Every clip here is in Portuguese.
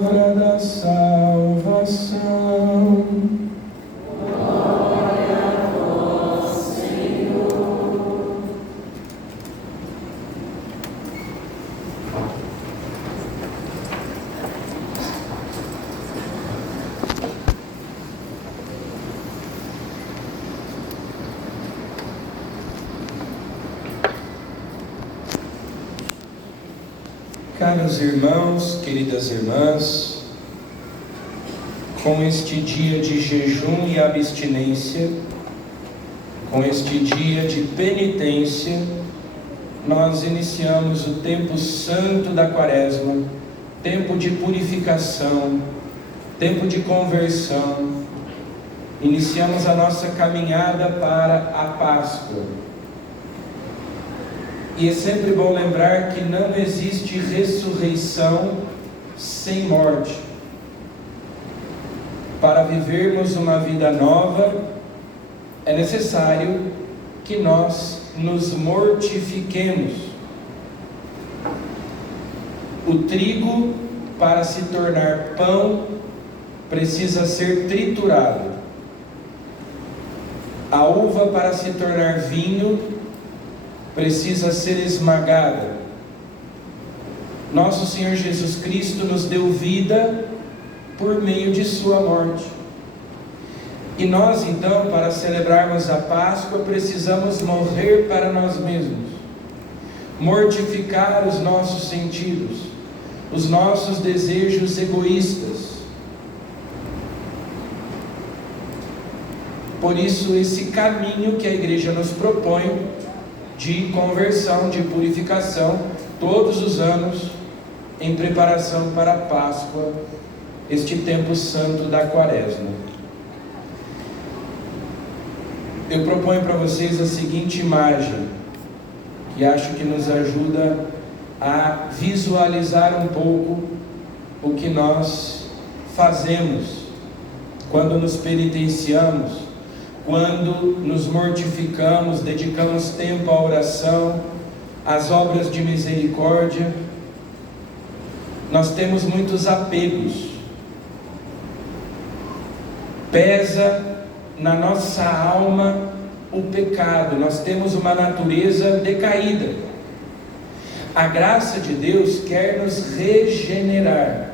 Palavra da salvação. Glória a vós, Senhor. Caros irmãos, queridas irmãs, com este dia de jejum e abstinência, com este dia de penitência, nós iniciamos o tempo santo da Quaresma, tempo de purificação, tempo de conversão. Iniciamos a nossa caminhada para a Páscoa. E é sempre bom lembrar que não existe ressurreição sem morte. Para vivermos uma vida nova, é necessário que nós nos mortifiquemos. O trigo, para se tornar pão, precisa ser triturado. A uva, para se tornar vinho, precisa ser esmagada. Nosso Senhor Jesus Cristo nos deu vida por meio de sua morte. E nós então, para celebrarmos a Páscoa, precisamos morrer para nós mesmos, mortificar os nossos sentidos, os nossos desejos egoístas. Por isso, esse caminho que a igreja nos propõe de conversão, de purificação, todos os anos, em preparação para a Páscoa, este tempo santo da Quaresma. Eu proponho para vocês a seguinte imagem, que acho que nos ajuda a visualizar um pouco o que nós fazemos quando nos penitenciamos, quando nos mortificamos, dedicamos tempo à oração, às obras de misericórdia. Nós temos muitos apegos. Pesa na nossa alma o pecado. Nós temos uma natureza decaída. A graça de Deus quer nos regenerar,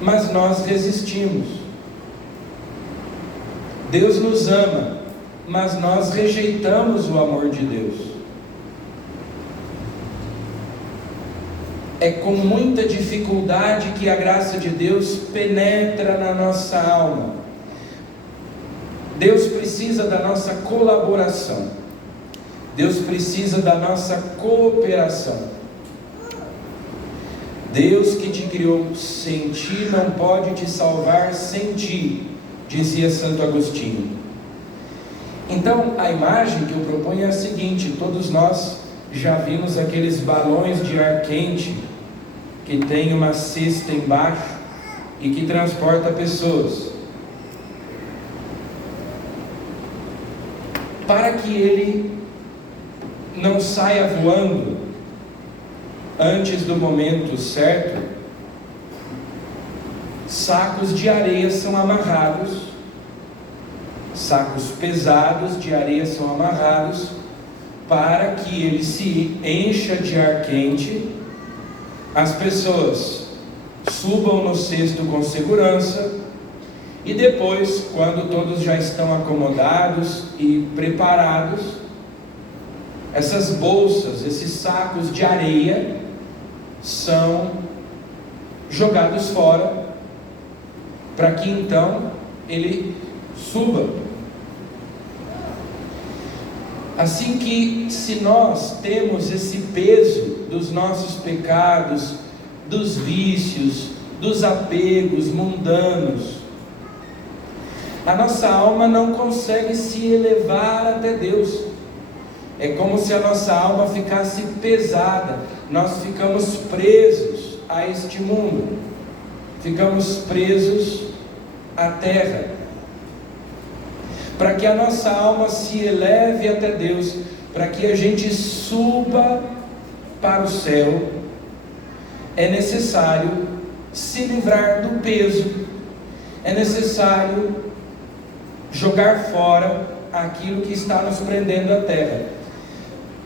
mas nós resistimos. Deus nos ama, mas nós rejeitamos o amor de Deus. É com muita dificuldade que a graça de Deus penetra na nossa alma. Deus precisa da nossa colaboração. Deus precisa da nossa cooperação. Deus que te criou sem ti não pode te salvar sem ti, dizia Santo Agostinho. Então, a imagem que eu proponho é a seguinte: todos nós já vimos aqueles balões de ar quente que tem uma cesta embaixo e que transporta pessoas. Para que ele não saia voando antes do momento certo, sacos de areia são amarrados, sacos pesados de areia são amarrados, para que ele se encha de ar quente, as pessoas subam no cesto com segurança, e depois, quando todos já estão acomodados e preparados, essas bolsas, esses sacos de areia são jogados fora, para que então ele suba. Assim que, se nós temos esse peso dos nossos pecados, dos vícios, dos apegos mundanos, a nossa alma não consegue se elevar até Deus. É como se a nossa alma ficasse pesada. Nós ficamos presos a este mundo, ficamos presos à terra. Para que a nossa alma se eleve até Deus, para que a gente suba para o céu, é necessário se livrar do peso, é necessário jogar fora aquilo que está nos prendendo à terra.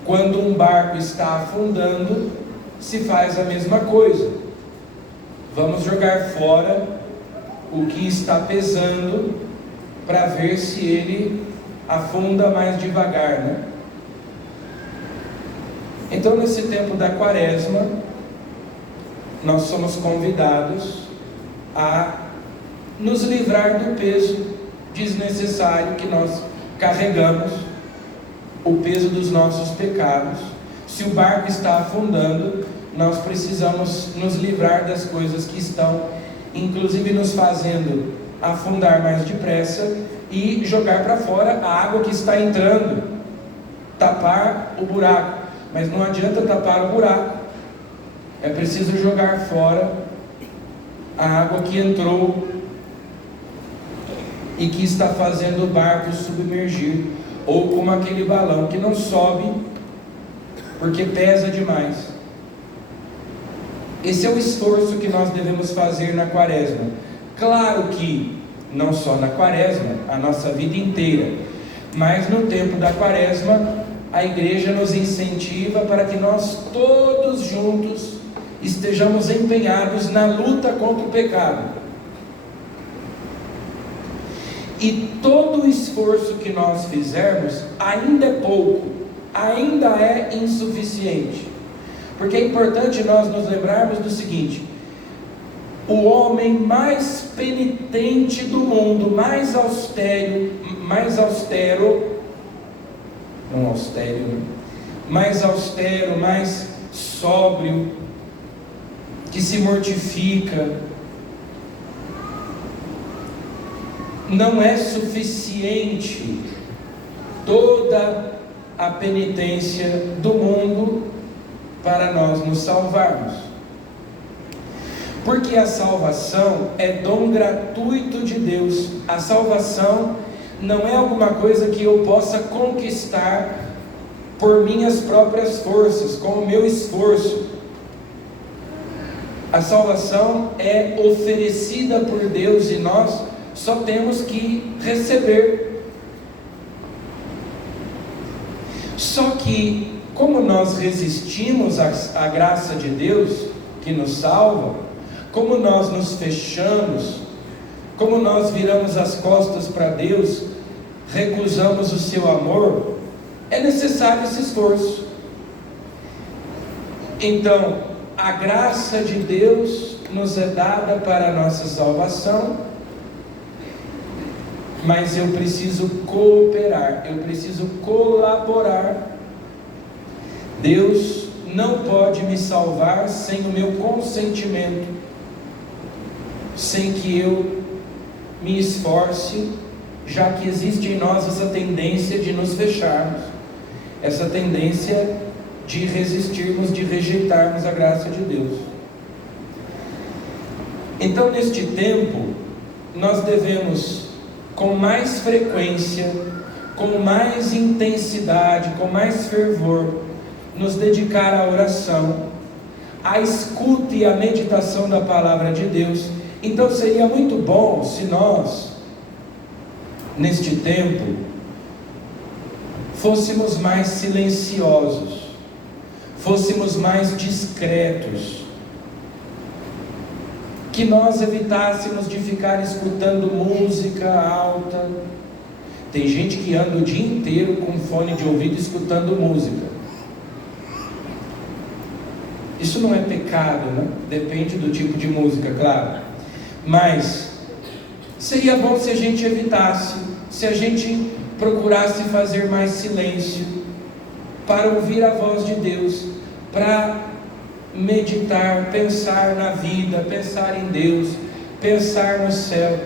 Quando um barco está afundando, se faz a mesma coisa. Vamos jogar fora o que está pesando para ver se ele afunda mais devagar, né? Então, nesse tempo da Quaresma, nós somos convidados a nos livrar do peso desnecessário que nós carregamos, o peso dos nossos pecados. Se o barco está afundando, nós precisamos nos livrar das coisas que estão, inclusive, nos fazendo afundar mais depressa e jogar para fora a água que está entrando, tapar o buraco. Mas não adianta tapar o buraco, é preciso jogar fora a água que entrou e que está fazendo o barco submergir, ou como aquele balão que não sobe porque pesa demais. Esse é o esforço que nós devemos fazer na Quaresma. Claro que não só na Quaresma, a nossa vida inteira, mas no tempo da Quaresma a igreja nos incentiva para que nós todos juntos estejamos empenhados na luta contra o pecado. E todo o esforço que nós fizermos ainda é pouco, ainda é insuficiente. Porque é importante nós nos lembrarmos do seguinte: o homem mais penitente do mundo, mais austero, mais sóbrio, que se mortifica, não é suficiente toda a penitência do mundo para nós nos salvarmos. Porque a salvação é dom gratuito de Deus. A salvação não é alguma coisa que eu possa conquistar por minhas próprias forças, com o meu esforço. A salvação é oferecida por Deus e nós só temos que receber. Só que, como nós resistimos à graça de Deus que nos salva, como nós nos fechamos, como nós viramos as costas para Deus, recusamos o seu amor, é necessário esse esforço. Então, a graça de Deus nos é dada para a nossa salvação, mas eu preciso cooperar, eu preciso colaborar. Deus não pode me salvar sem o meu consentimento, sem que eu me esforce, já que existe em nós essa tendência de nos fecharmos, essa tendência de resistirmos, de rejeitarmos a graça de Deus. Então, neste tempo, nós devemos, com mais frequência, com mais intensidade, com mais fervor, nos dedicar à oração, à escuta e à meditação da palavra de Deus. Então seria muito bom se nós, neste tempo, fôssemos mais silenciosos, fôssemos mais discretos, que nós evitássemos de ficar escutando música alta. Tem gente que anda o dia inteiro com fone de ouvido escutando música. Isso não é pecado, né? Depende do tipo de música, claro. Mas seria bom se a gente evitasse, se a gente procurasse fazer mais silêncio para ouvir a voz de Deus, para meditar, pensar na vida, pensar em Deus, pensar no céu.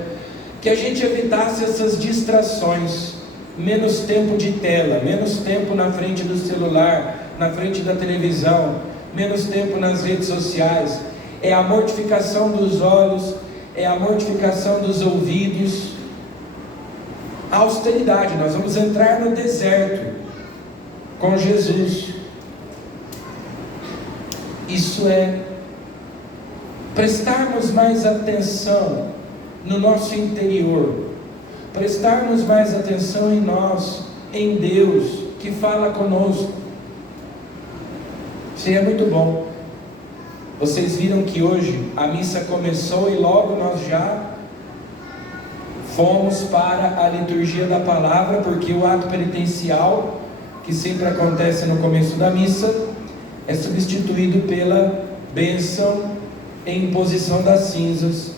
Que a gente evitasse essas distrações, menos tempo de tela, menos tempo na frente do celular, na frente da televisão, menos tempo nas redes sociais. É a mortificação dos olhos, é a mortificação dos ouvidos. A austeridade, nós vamos entrar no deserto com Jesus. Isso é prestarmos mais atenção no nosso interior, prestarmos mais atenção em nós, em Deus, que fala conosco. Isso é muito bom. Vocês viram que hoje a missa começou e logo nós já fomos para a liturgia da palavra, porque o ato penitencial, que sempre acontece no começo da missa, é substituído pela bênção e imposição das cinzas,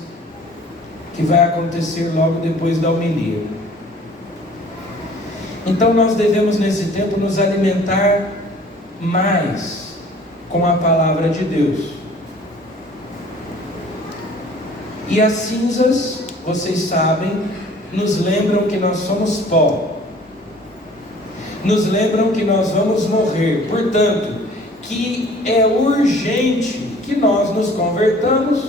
que vai acontecer logo depois da homilia. Então nós devemos nesse tempo nos alimentar mais com a palavra de Deus. E as cinzas, vocês sabem, nos lembram que nós somos pó, nos lembram que nós vamos morrer, portanto, que é urgente que nós nos convertamos,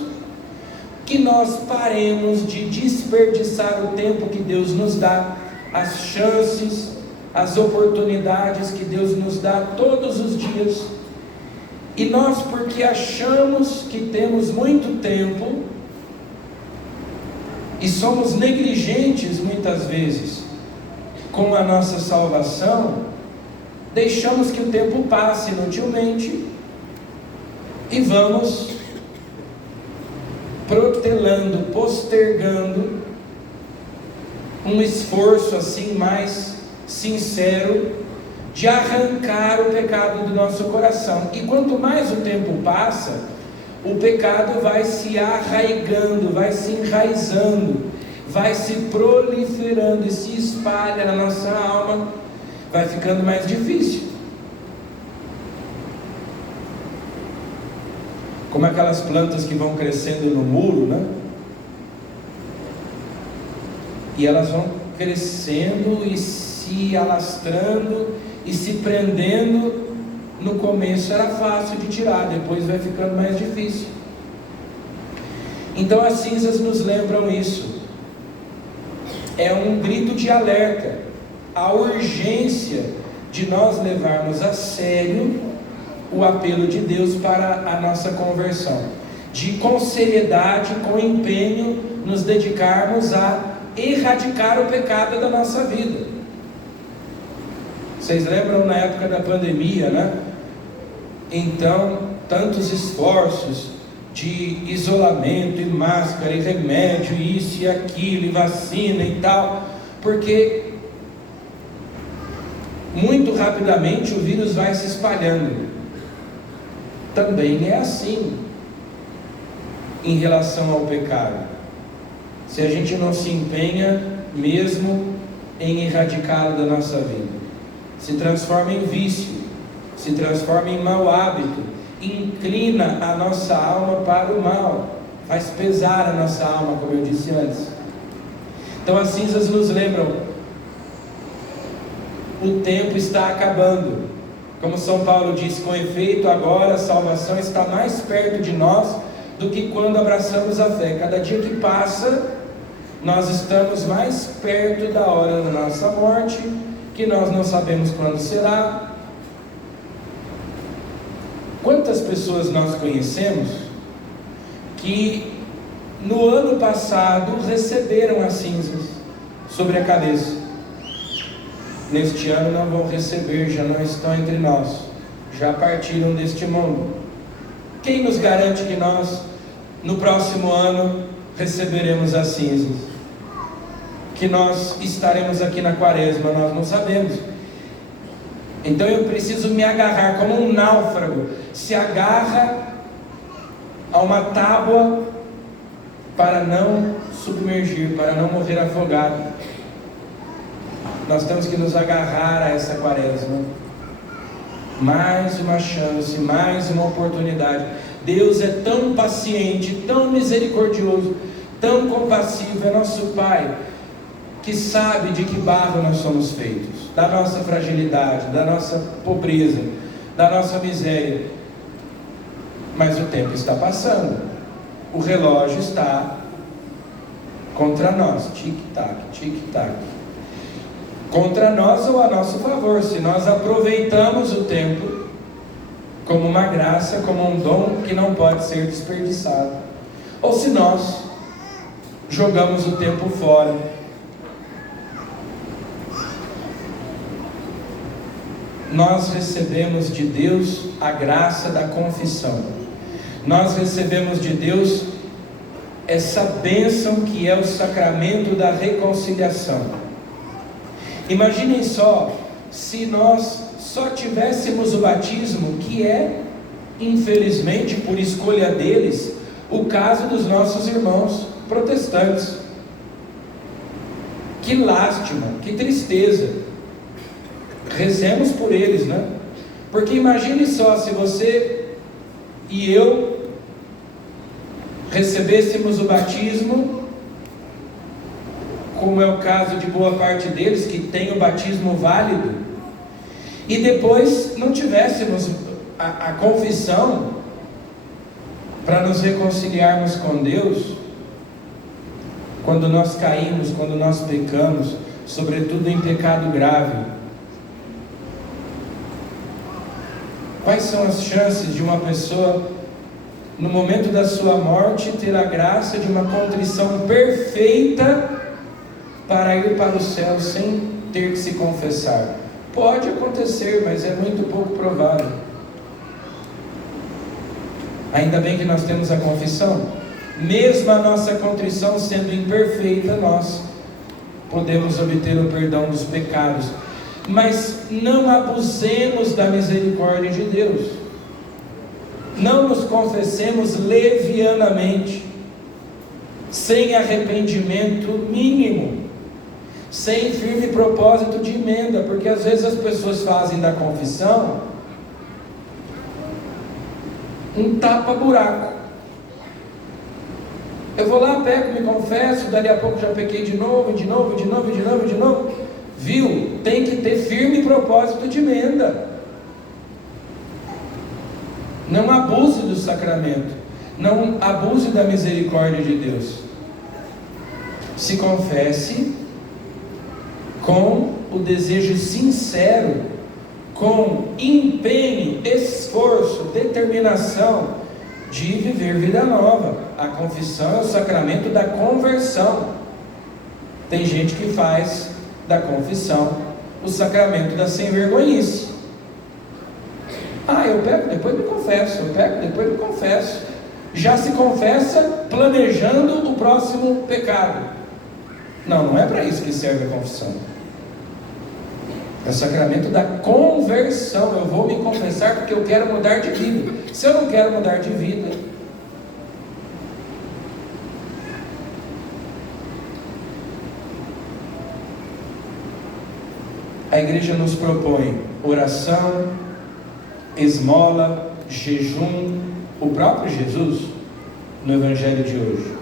que nós paremos de desperdiçar o tempo que Deus nos dá, as chances, as oportunidades que Deus nos dá todos os dias. E nós, porque achamos que temos muito tempo e somos negligentes muitas vezes com a nossa salvação, deixamos que o tempo passe inutilmente e vamos protelando, postergando um esforço assim mais sincero de arrancar o pecado do nosso coração. E quanto mais o tempo passa, o pecado vai se arraigando, vai se enraizando, vai se proliferando e se espalha na nossa alma, vai ficando mais difícil. Como aquelas plantas que vão crescendo no muro, né? E elas vão crescendo e se alastrando e se prendendo. No começo era fácil de tirar, depois vai ficando mais difícil. Então as cinzas nos lembram isso. É um grito de alerta, a urgência de nós levarmos a sério o apelo de Deus para a nossa conversão, de com seriedade, com empenho, nos dedicarmos a erradicar o pecado da nossa vida. Vocês lembram na época da pandemia, né? Então, tantos esforços de isolamento e máscara e remédio, isso e aquilo, e vacina e tal, porque muito rapidamente o vírus vai se espalhando. Também é assim em relação ao pecado. Se a gente não se empenha mesmo em erradicá-lo da nossa vida, se transforma em vício, se transforma em mau hábito, inclina a nossa alma para o mal, faz pesar a nossa alma, como eu disse antes. Então as cinzas nos lembram, o tempo está acabando. Como São Paulo diz, com efeito agora a salvação está mais perto de nós do que quando abraçamos a fé. Cada dia que passa, nós estamos mais perto da hora da nossa morte, que nós não sabemos quando será. Quantas pessoas nós conhecemos que no ano passado receberam as cinzas sobre a cabeça? Neste ano não vão receber, já não estão entre nós, já partiram deste mundo. Quem nos garante que nós, no próximo ano, receberemos as cinzas? Que nós estaremos aqui na quaresma? Nós não sabemos. Então eu preciso me agarrar, como um náufrago se agarra a uma tábua para não submergir, para não morrer afogado. Nós temos que nos agarrar a essa quaresma. Mais uma chance, mais uma oportunidade. Deus é tão paciente, tão misericordioso, tão compassivo, é nosso Pai, que sabe de que barro nós somos feitos, da nossa fragilidade, da nossa pobreza, da nossa miséria. Mas o tempo está passando, o relógio está contra nós, tic-tac, tic-tac. Contra nós ou a nosso favor, se nós aproveitamos o tempo como uma graça, como um dom que não pode ser desperdiçado. ou se nós jogamos o tempo fora. Nós recebemos de Deus a graça da confissão. Nós recebemos de Deus essa bênção que é o sacramento da reconciliação. Imaginem só, se nós só tivéssemos o batismo, que é, infelizmente, por escolha deles, o caso dos nossos irmãos protestantes. Que lástima, que tristeza. Rezemos por eles, né? Porque imagine só, se você e eu recebêssemos o batismo, como é o caso de boa parte deles, que tem o batismo válido, e depois não tivéssemos a confissão para nos reconciliarmos com Deus, quando nós caímos, quando nós pecamos, sobretudo em pecado grave. Quais são as chances de uma pessoa, no momento da sua morte, ter a graça de uma contrição perfeita para ir para o céu sem ter que se confessar? Pode acontecer, mas é muito pouco provável. Ainda bem que nós temos a confissão. Mesmo a nossa contrição sendo imperfeita, nós podemos obter o perdão dos pecados. Mas não abusemos da misericórdia de Deus. Não nos confessemos levianamente, sem arrependimento mínimo, sem firme propósito de emenda, porque às vezes as pessoas fazem da confissão um tapa-buraco. Eu vou lá, peco, me confesso, dali a pouco já pequei de novo. Viu? Tem que ter firme propósito de emenda. Não abuse do sacramento, não abuse da misericórdia de Deus. Se confesse com o desejo sincero, com empenho, esforço, determinação de viver vida nova. A confissão é o sacramento da conversão. Tem gente que faz da confissão o sacramento da sem-vergonhice. Eu peco, depois me confesso. Eu peco, depois me confesso. Já se confessa planejando o próximo pecado. Não é para isso que serve a confissão. É o sacramento da conversão. Eu vou me confessar porque eu quero mudar de vida. Se eu não quero mudar de vida, a igreja nos propõe oração, esmola, jejum. O próprio Jesus, no Evangelho de hoje,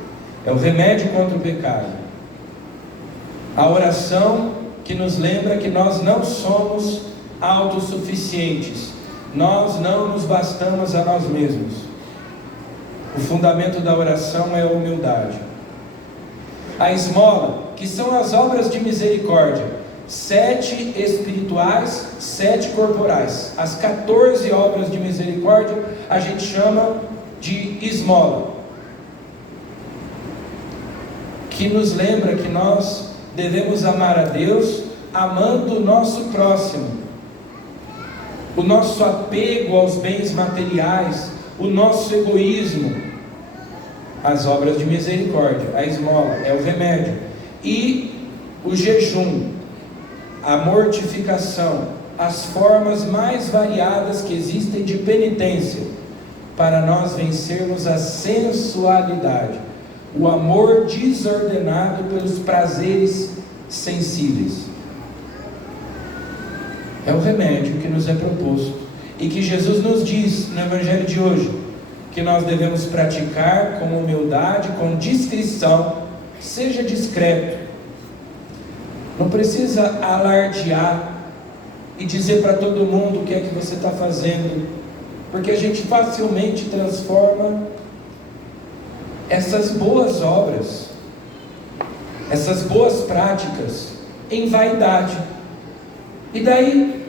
é o remédio contra o pecado. A oração que nos lembra que nós não somos autossuficientes, nós não nos bastamos a nós mesmos. O fundamento da oração é a humildade. A esmola, que são as obras de misericórdia, 7 espirituais, 7 corporais. As 14 obras de misericórdia a gente chama de esmola, que nos lembra que nós devemos amar a Deus amando o nosso próximo. O nosso apego aos bens materiais, o nosso egoísmo. As obras de misericórdia, a esmola é o remédio. E o jejum, a mortificação, as formas mais variadas que existem de penitência, para nós vencermos a sensualidade, o amor desordenado pelos prazeres sensíveis. É o remédio que nos é proposto e que Jesus nos diz no Evangelho de hoje, que nós devemos praticar com humildade, com discrição. Seja discreto, não precisa alardear e dizer para todo mundo o que é que você está fazendo, porque a gente facilmente transforma essas boas obras, essas boas práticas em vaidade, e daí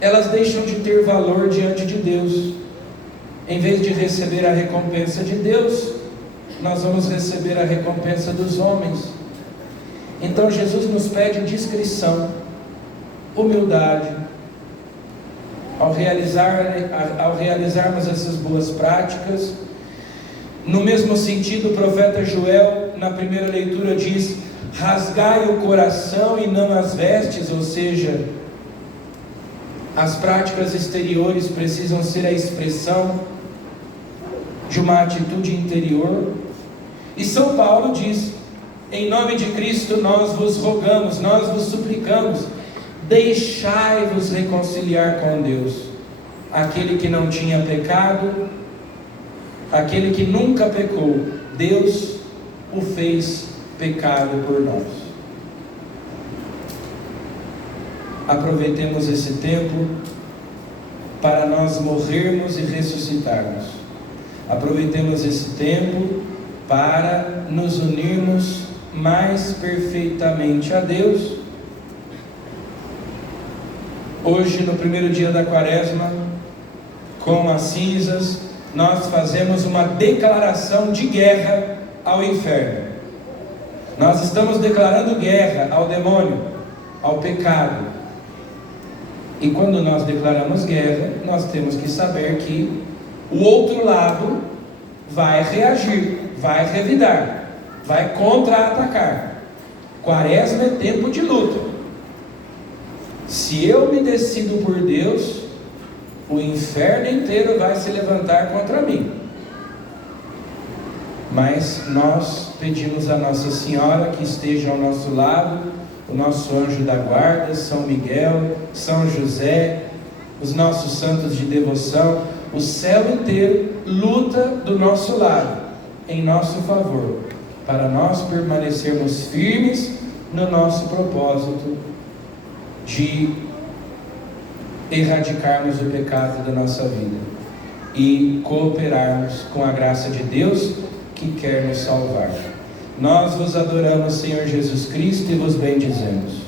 elas deixam de ter valor diante de Deus. Em vez de receber a recompensa de Deus, nós vamos receber a recompensa dos homens. Então Jesus nos pede discrição, humildade, ao realizarmos essas boas práticas. No mesmo sentido, o profeta Joel, na primeira leitura, diz: rasgai o coração e não as vestes, ou seja, as práticas exteriores precisam ser a expressão de uma atitude interior. E São Paulo diz: em nome de Cristo nós vos rogamos, nós vos suplicamos, deixai-vos reconciliar com Deus. Aquele que não tinha pecado, aquele que nunca pecou, Deus o fez pecado por nós. Aproveitemos esse tempo para nós morrermos e ressuscitarmos. Aproveitemos esse tempo para nos unirmos mais perfeitamente a Deus. Hoje, no primeiro dia da Quaresma, com as cinzas, nós fazemos uma declaração de guerra ao inferno. Nós estamos declarando guerra ao demônio, ao pecado. E quando nós declaramos guerra, nós temos que saber que o outro lado vai reagir, vai revidar, vai contra-atacar. Quaresma é tempo de luta. Se eu me decido por Deus, o inferno inteiro vai se levantar contra mim. Mas nós pedimos a Nossa Senhora que esteja ao nosso lado, o nosso anjo da guarda, São Miguel, São José, os nossos santos de devoção. O céu inteiro luta do nosso lado, em nosso favor, para nós permanecermos firmes no nosso propósito de erradicarmos o pecado da nossa vida e cooperarmos com a graça de Deus que quer nos salvar. Nós vos adoramos, Senhor Jesus Cristo, e vos bendizemos.